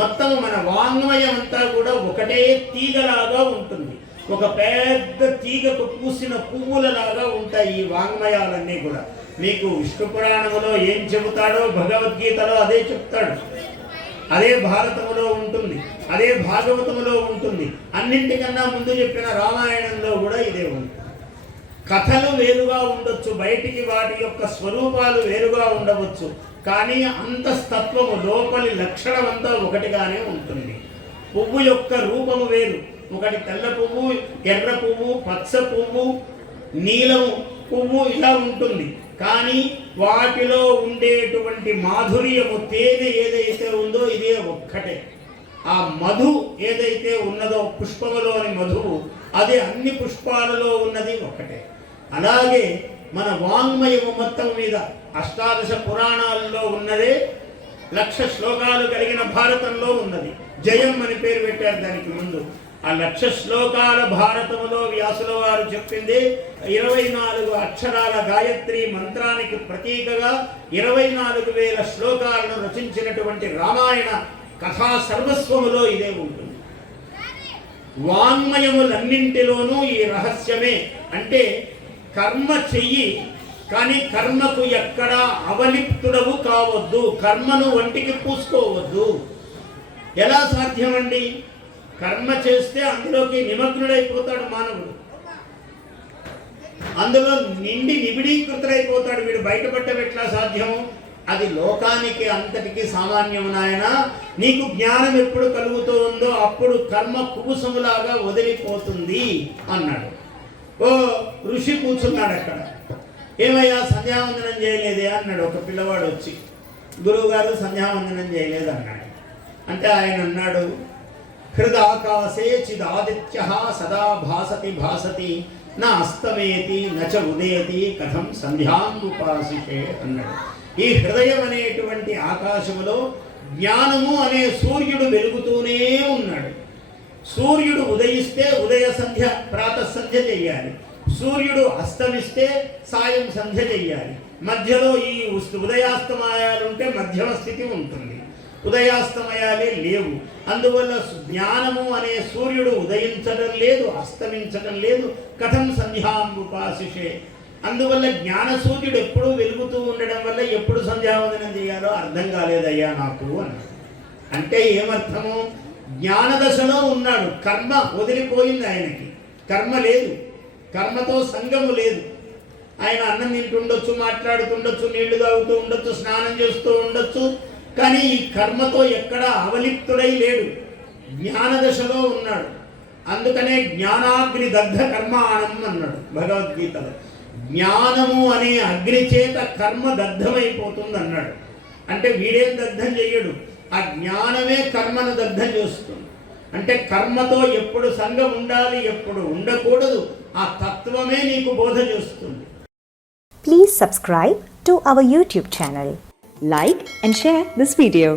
మొత్తం మన వాంగ్మయం అంతా కూడా ఒకటే తీగలాగా ఉంటుంది. ఒక పెద్ద తీగకు పూసిన పువ్వులలాగా ఉంటాయి ఈ వాంగ్మయాలన్నీ కూడా. మీకు విష్ణు పురాణములో ఏం చెబుతాడో భగవద్గీతలో అదే చెప్తాడు, అదే భారతములో ఉంటుంది, అదే భాగవతములో ఉంటుంది. అన్నింటికన్నా ముందు చెప్పిన రామాయణంలో కూడా ఇదే ఉంటుంది. కథలు వేరుగా ఉండొచ్చు, బయటికి వాటి యొక్క స్వరూపాలు వేరుగా ఉండవచ్చు, కానీ అంతస్తత్వము లోపలి లక్షణం అంతా ఒకటిగానే ఉంటుంది. పువ్వు యొక్క రూపము వేరు, ఒకటి తెల్ల పువ్వు, ఎర్ర పువ్వు, పచ్చ పువ్వు, నీలము పువ్వు ఇలా ఉంటుంది. కానీ వాటిలో ఉండేటువంటి మాధుర్యము, తేనె ఏదైతే ఉందో ఇదే ఒక్కటే. ఆ మధు ఏదైతే ఉన్నదో పుష్పములోని మధువు, అది అన్ని పుష్పాలలో ఉన్నది ఒక్కటే. అలాగే మన వాంగ్మయము మొత్తం మీద అష్టాదశ పురాణాలలో ఉన్నదే, 1,00,000 శ్లోకాలు కలిగిన భారతంలో ఉన్నది. జయం అని పేరు పెట్టారు దానికి ముందు. ఆ 1,00,000 శ్లోకాల భారతములో వ్యాసుల వారు చెప్పింది 24 అక్షరాల గాయత్రి మంత్రానికి ప్రతీకగా 24,000 శ్లోకాలను రచించినటువంటి రామాయణ కథా సర్వస్వములో ఇదే ఉంటుంది. వాంగ్మయములన్నింటిలోనూ ఈ రహస్యమే. అంటే కర్మ చెయ్యి, కానీ కర్మకు ఎక్కడా అవలిప్తుడవు కావద్దు, కర్మను వంటికి పూసుకోవద్దు. ఎలా సాధ్యమండి? కర్మ చేస్తే అందులోకి నిమగ్నుడైపోతాడు మానవుడు, అందులో నిండి నిబిడీకృతుడైపోతాడు. వీడు బయటపడటం ఎట్లా సాధ్యము? అది లోకానికి అంతటికి సామాన్యము నాయన. నీకు జ్ఞానం ఎప్పుడు కలుగుతూ ఉందో అప్పుడు కర్మ కుబుసములాగా వదిలిపోతుంది అన్నాడు. ఓ ఋషి కూర్చున్నాడు అక్కడ. ఏమయ్యా సంధ్యావందనం చేయలేదే అన్నాడు ఒక పిల్లవాడు వచ్చి. గురువుగారు సంధ్యావందనం చేయలేదు అన్నాడు. అంటే ఆయన అన్నాడు, హృదాకాశే చిదాదిత్య సదా భాసతి భాసతి నా అస్తమేతి నచ ఉదయతి కథం సంధ్యాంగుపాసిషే అన్నాడు. ఈ హృదయం అనేటువంటి ఆకాశములో జ్ఞానము అనే సూర్యుడు వెలుగుతూనే ఉన్నాడు. సూర్యుడు ఉదయిస్తే ఉదయ సంధ్య ప్రాతః సంధ్య చెయ్యాలి, సూర్యుడు అస్తమిస్తే సాయం సంధ్య చెయ్యాలి. మధ్యలో ఈ ఉదయాస్తమయాలుంటే మధ్యమ స్థితి ఉంటుంది, ఉదయాస్తమయాలే లేవు. అందువల్ల జ్ఞానము అనే సూర్యుడు ఉదయించడం లేదు, అస్తమించడం లేదు. కథం సంధ్యాంగుపాసిషే. అందువల్ల జ్ఞాన సూర్యుడు ఎప్పుడూ వెలుగుతూ ఉండడం వల్ల ఎప్పుడు సంధ్యావందనం చేయాలో అర్థం కాలేదయ్యా నాకు అన్నాడు. అంటే ఏమర్థము? జ్ఞానదశలో ఉన్నాడు, కర్మ వదిలిపోయింది ఆయనకి, కర్మ లేదు, కర్మతో సంగము లేదు. ఆయన అన్నం తింటుండొచ్చు, మాట్లాడుతుండొచ్చు, నీళ్లు తాగుతూ ఉండొచ్చు, స్నానం చేస్తూ ఉండొచ్చు, కానీ ఈ కర్మతో ఎక్కడా అవలిప్తుడై లేడు, జ్ఞానదశలో ఉన్నాడు. అందుకనే జ్ఞానాగ్ని దగ్ధ కర్మాణం అన్నాడు భగవద్గీతలో. జ్ఞానము అనే అగ్ని చేత కర్మ దగ్ధమైపోతుంది అన్నాడు. అంటే వీడేం దగ్ధం చెయ్యడు, ఆ జ్ఞానమే కర్మను దగ్ధం చేస్తుంది. అంటే కర్మతో ఎప్పుడు సంగం ఉండాలి, ఎప్పుడు ఉండకూడదు, ఆ తత్వమే నీకు బోధ చేస్తుంది. Please subscribe to our YouTube channel. Like and share this video.